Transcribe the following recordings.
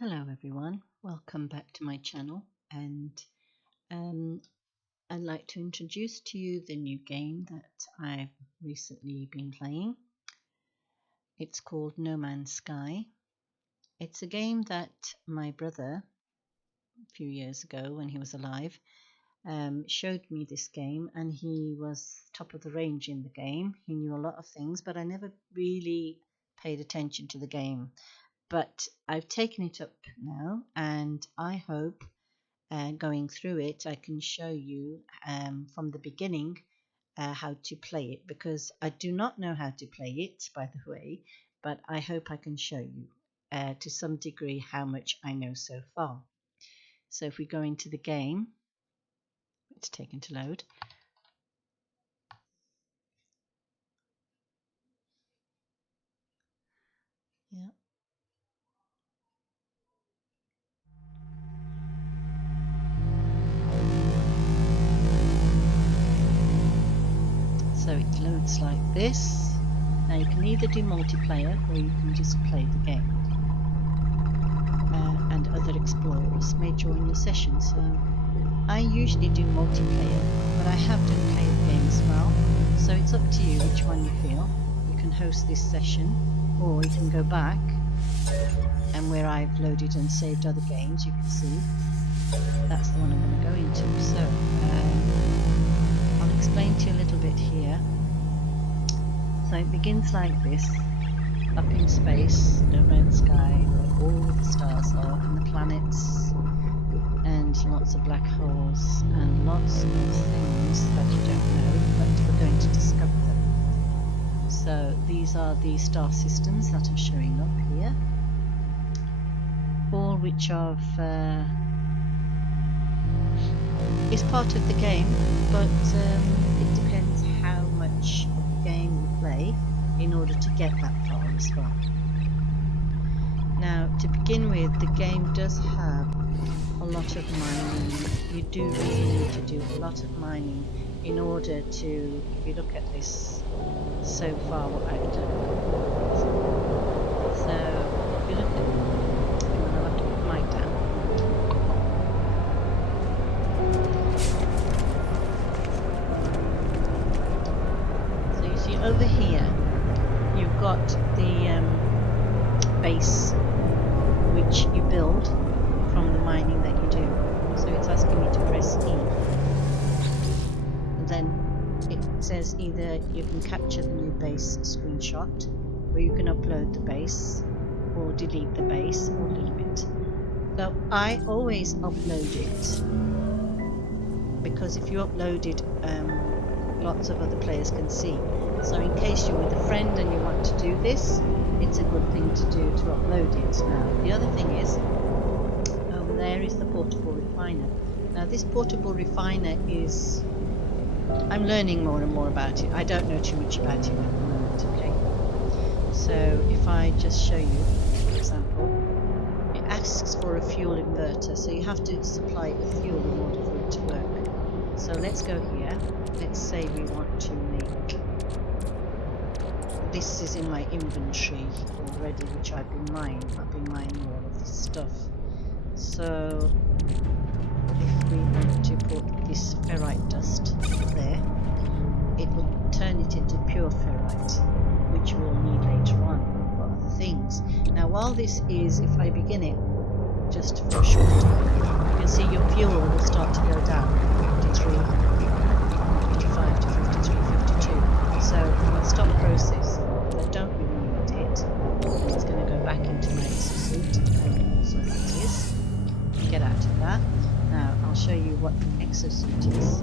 Hello everyone, welcome back to my channel, and um, I'd like to introduce to you the new game that I've recently been playing. It's called No Man's Sky. It's a game that my brother, a few years ago when he was alive, showed me this game, and he was top of the range in the game. He knew a lot of things, but I never really paid attention to the game. But I've taken it up now, and I hope going through it, I can show you from the beginning how to play it, because I do not know how to play it, by the way, but I hope I can show you to some degree how much I know so far. So if we go into the game, it's taken to load. Yeah. So it loads like this. Now you can either do multiplayer or you can just play the game. And other explorers may join your session. So I usually do multiplayer, but I have done player game as well. So it's up to you which one you feel. You can host this session, or you can go back, and where I've loaded and saved other games, you can see that's the one I'm going to go into. So I'll explain to you a little bit here. So it begins like this: up in space, no man's sky, where all the stars are and the planets, and lots of black holes and lots of things that you don't know, but we're going to discover them. So these are the star systems that are showing up here, all which are is part of the game, but it depends how much of the game you play in order to get that far as well. Now, to begin with, the game does have a lot of mining. You do really need to do a lot of mining in order to, if you look at this so far, what I've done. So, if you look at, I'll have to put the mic down. So you see over here, you've got the base which you build from the mining that you do. So it's asking me to press E. And then it says either you can capture the new base screenshot, or you can upload the base, or delete the base, or leave it. So I always upload it, because if you upload it, lots of other players can see. So in case you're with a friend and you want to do this, it's a good thing to do to upload it. Now the other thing is, over there is the portable refiner. Now this portable refiner is, I'm learning more and more about it. I don't know too much about it at the moment, okay? So if I just show you, for example, it asks for a fuel inverter, so you have to supply it with fuel in order for it to work. So let's go here. Let's say we want to make, this is in my inventory already, which I've been mining. I've been mining all of this stuff. So if we want to put this ferrite dust there, it will turn it into pure ferrite, which we'll need later on for other things. Now while this is, if I begin it just for a short time, you can see your fuel will start to go down, 53, 55 to 53, 52. So I'm going to stop process. I don't really need it. And it's going to go back into my exosuit. So that is. Get out of that. Now I'll show you what the exosuit is.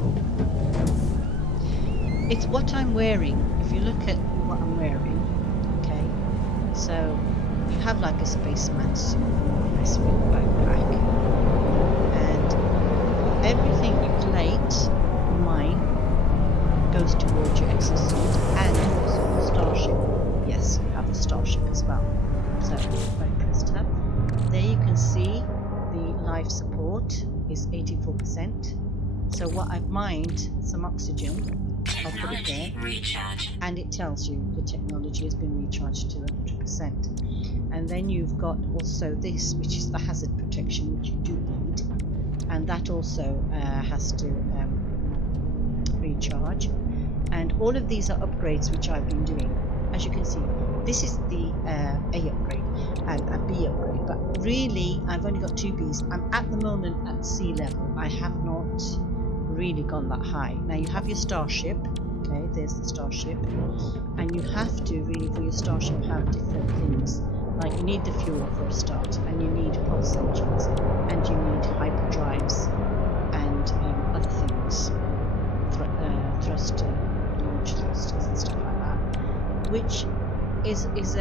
It's what I'm wearing. If you look at what I'm wearing, okay, so you have like a spaceman suit, more or less, with a backpack, and everything you collate, mine, goes towards your exosuit, and also the starship. Yes, you have the starship as well. So if I press tab, there you can see the life support is 84%. So what I've mined, some oxygen, I'll put it there, and it tells you the technology has been recharged to 100%. And then you've got also this, which is the hazard protection, which you do need, and that also has to recharge. And all of these are upgrades which I've been doing. As you can see, this is the A upgrade and a B upgrade, but really I've only got 2 Bs. I'm at the moment at sea level. I have not really gone that high. Now you have your starship. Okay, there's the starship, and you have to really, for your starship, have different things. Like you need the fuel for a start, and you need pulse engines, and you need hyperdrives, and other things, launch thrusters and stuff like that, which is it's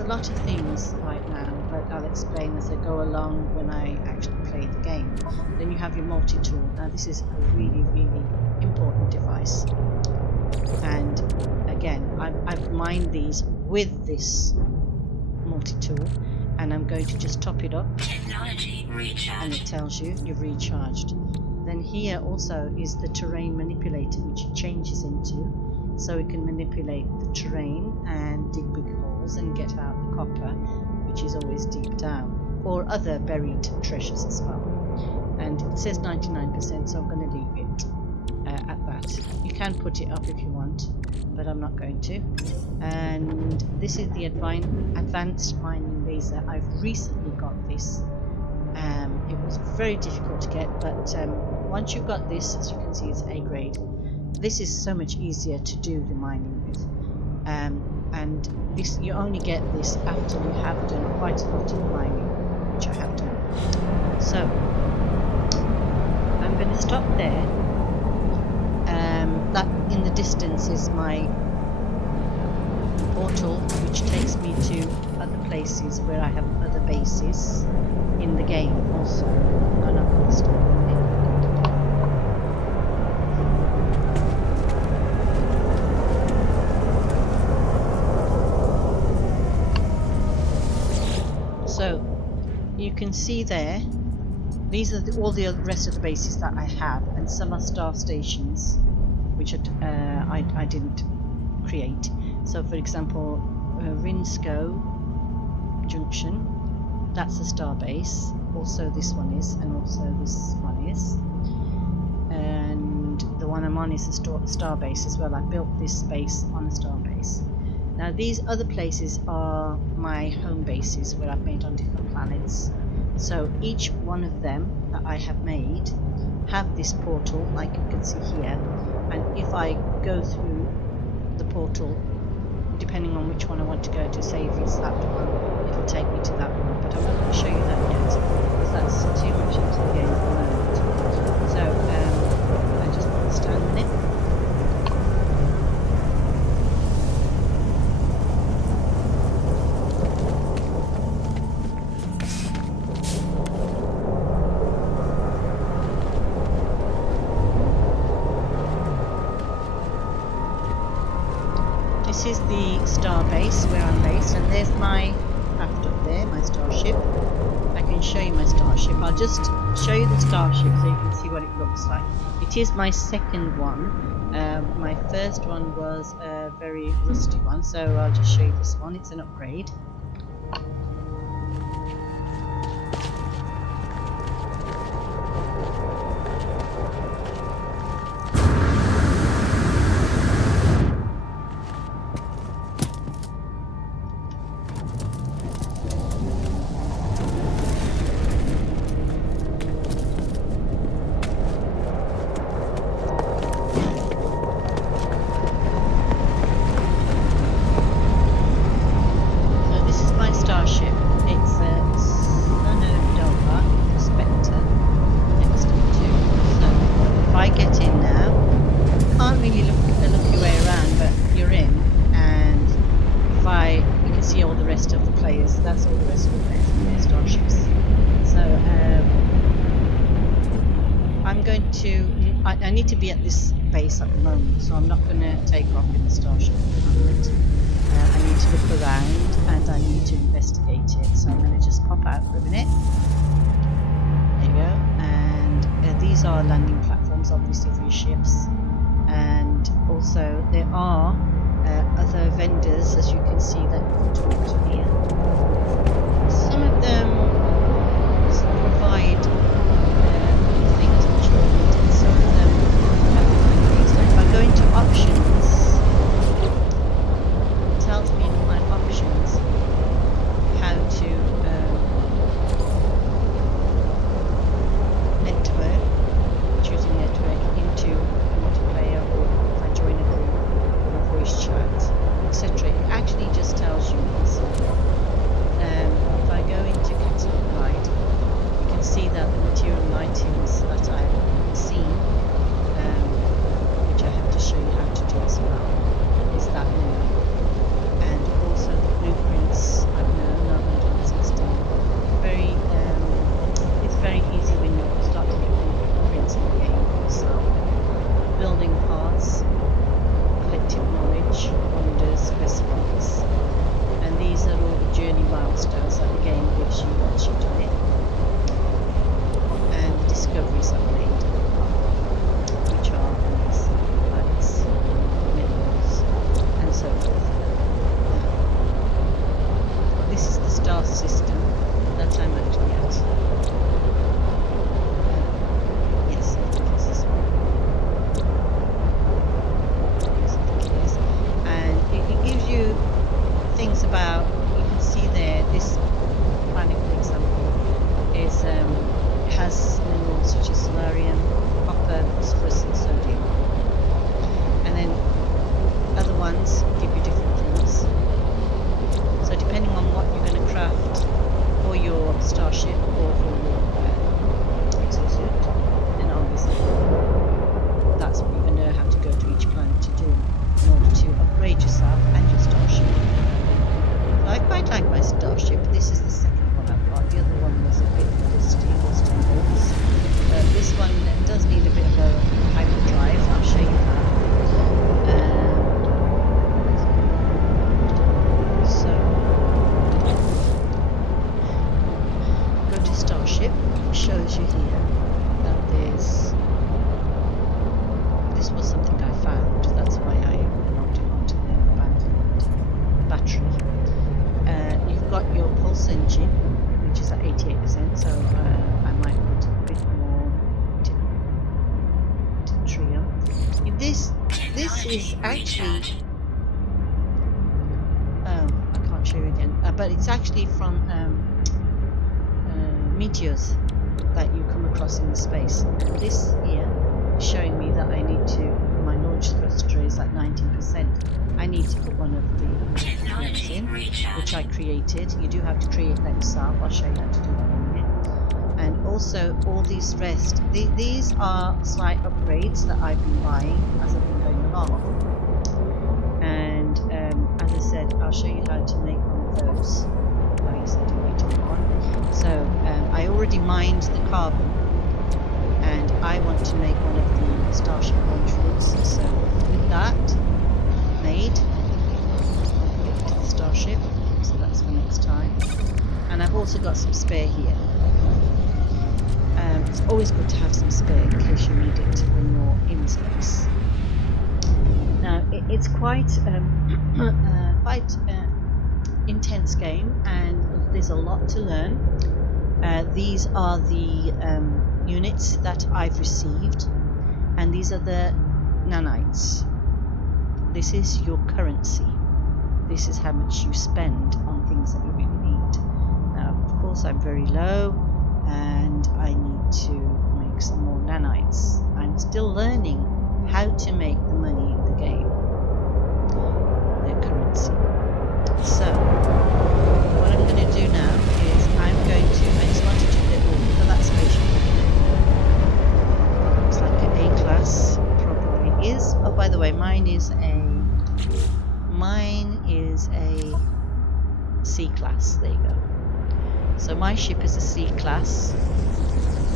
a lot of things right now, but I'll explain as I go along when I actually play the game. Then you have your multi-tool. Now this is a really, really important device, and again I've mined these with this multi-tool, and I'm going to just top it up, and it tells you you've recharged. Then here also is the terrain manipulator, which it changes into, so it can manipulate the terrain and dig big holes and get out the copper, which is always deep down, or other buried treasures as well. And it says 99%, so I'm going to leave it at that. You can put it up if you want, but I'm not going to. And this is the advanced mining laser. I've recently got this. It was very difficult to get, but once you've got this, as you can see, it's A grade. This is so much easier to do the mining with, and this, you only get this after you have done quite a lot of mining, which I have done. So I'm going to stop there. That in the distance is my portal, which takes me to other places where I have other bases in the game also, and I'm going to stop there. So you can see there, these are all the rest of the bases that I have, and some are star stations, which I didn't create. So for example, Rinsko Junction, that's a star base. Also this one is, and also this one is. And the one I'm on is a star base as well. I built this base on a star base. Now these other places are my home bases where I've made on different planets. So each one of them that I have made have this portal, like you can see here. And if I go through the portal, depending on which one I want to go to, say if it's that one, it'll take me to that one. But I'm not going to show you that yet, because that's too much into the game at the moment. So I just want to stand in it. This is the star base where I'm based, and there's my craft up there, my starship. I can show you my starship. I'll just show you the starship so you can see what it looks like. It is my second one. My first one was a very rusty one, so I'll just show you this one. It's an upgrade. That's all the rest of their starships. So I'm going to, I need to be at this base at the moment, so I'm not going to take off in the starship at the moment. I need to look around and I need to investigate it, so I'm going to just pop out for a minute. There you go. And these are landing platforms, obviously, for your ships. And also there are other vendors, as you can see, that you can talk to here. Some of them provide things which you need, and some of them have different things. Like if I go into options, it tells me in my options how to network, choosing network into multiplayer, or if I join a group or a voice chat, etc. It actually just tells you this. If I go into catalog guide, you can see that the material and items that I've seen, which I have to show you how to do as well, is that menu. And also the blueprints, I don't know, not 116. Very, it's very easy when you start to get blueprints in the game yourself. Building parts, collective knowledge, wonders, recipes, and these are all the journey milestones that the game gives you once you've done it, and the discoveries I've made, which are these lights, minerals, and so forth. This is the star system that I'm actually at. Yes, I think it's this one. Yes, I think it is. And it gives you things about, you can see there, this planet, for example, is has minerals such as solarium, copper, phosphorus, and sodium. And then other ones give you different things. So depending on what you're going to craft for your starship or for your exosuit, then obviously that's what you're going to have to go to each planet to do in order to upgrade yourself and your starship. So I quite like my starship. This is the second one I've got. The other one was a bit dusty, lost in holes. This one does need a bit of a hyperdrive. I'll show you that. So go to starship. It shows you here that there's. This was something I found. That's why I logged it onto the abandoned battery. You've got your pulse engine, which is at 88%, so I might put a bit more tritium. This is actually, I can't show you again, but it's actually from meteors that you come across in the space. And this here is showing me that I need to, my launch thruster is at 19%. I need to put one of the ones in, which I created. You do have to create that yourself. I'll show you how to do that in a minute. And also all these rest. These are slight upgrades that I've been buying as I've been going along. And as I said, I'll show you how to make one of those. Oh yes, I do need to make one. So I already mined the carbon, and I want to make one of the starship launch routes. So with that made, I'll put it to the starship, so that's for next time. And I've also got some spare here. It's always good to have some spare in case you need it when you're in space. Now it's quite intense game, and there's a lot to learn. These are the units that I've received, and these are the nanites. This is your currency. This is how much you spend on things that you really need. Now, of course, I'm very low, and I need to make some more nanites. I'm still learning how to make the money in the game, their currency. So, what I'm going to do now is I just wanted to look at that spaceship. Looks like an A-class, probably is. Oh, by the way, mine is a C-class. There you go. So my ship is a C-class,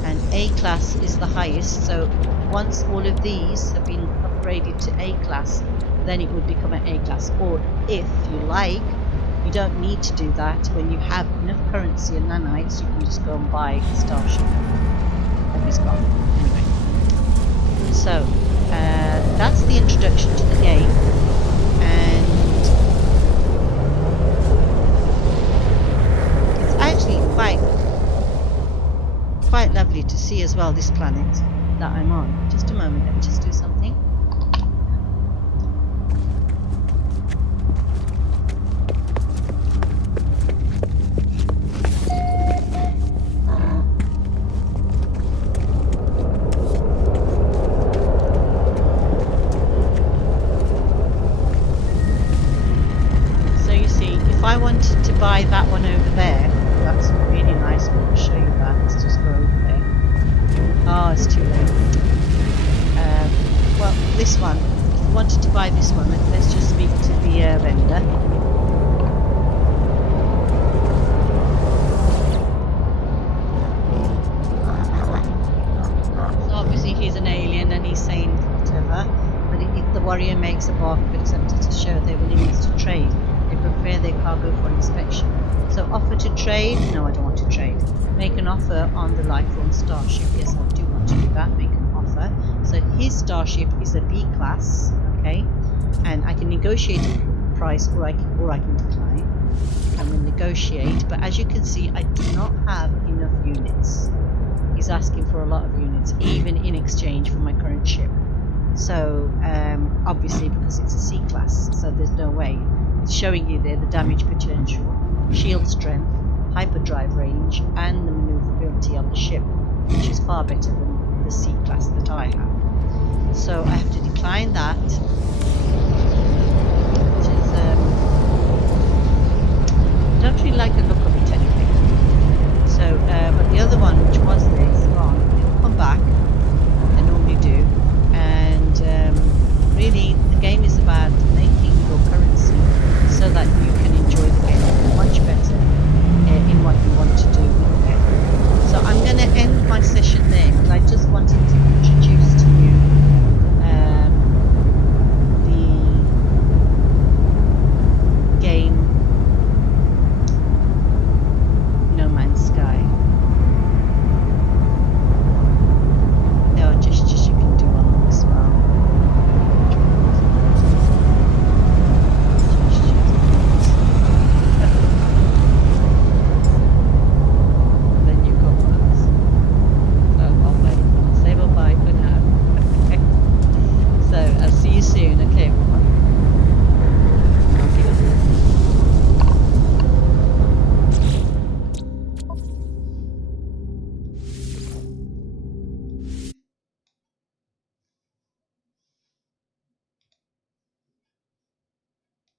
and A-class is the highest. So once all of these have been upgraded to A-class, then it would become an A-class. Or if you like, you don't need to do that. When you have enough currency and nanites, you can just go and buy a starship. And it's gone. Anyway. So that's the introduction to the game. And quite lovely to see as well, this planet that I'm on. Just a moment, let me just do something. So you see, if I wanted to buy that one over there, that's a really nice one. I'll show you that. Let's just go over there. Oh, it's too late. Well, this one. If you wanted to buy this one, let's just speak to the vendor. So obviously he's an alien and he's saying whatever. But if the warrior makes a bargain accepted to show their willingness to trade, they prepare their cargo for inspection. So offer to trade? No, I don't want to trade. Make an offer on the Lifeform starship. Yes, I do want to do that. Make an offer. So his starship is a B class, okay, and I can negotiate a price, or I can decline. I will negotiate, but as you can see, I do not have enough units. He's asking for a lot of units, even in exchange for my current ship. So obviously, because it's a C class, so there's no way. It's showing you there the damage potential, shield strength, hyperdrive range, and the maneuverability of the ship, which is far better than the C class that I have. So I have to decline that, which is I don't really like the look of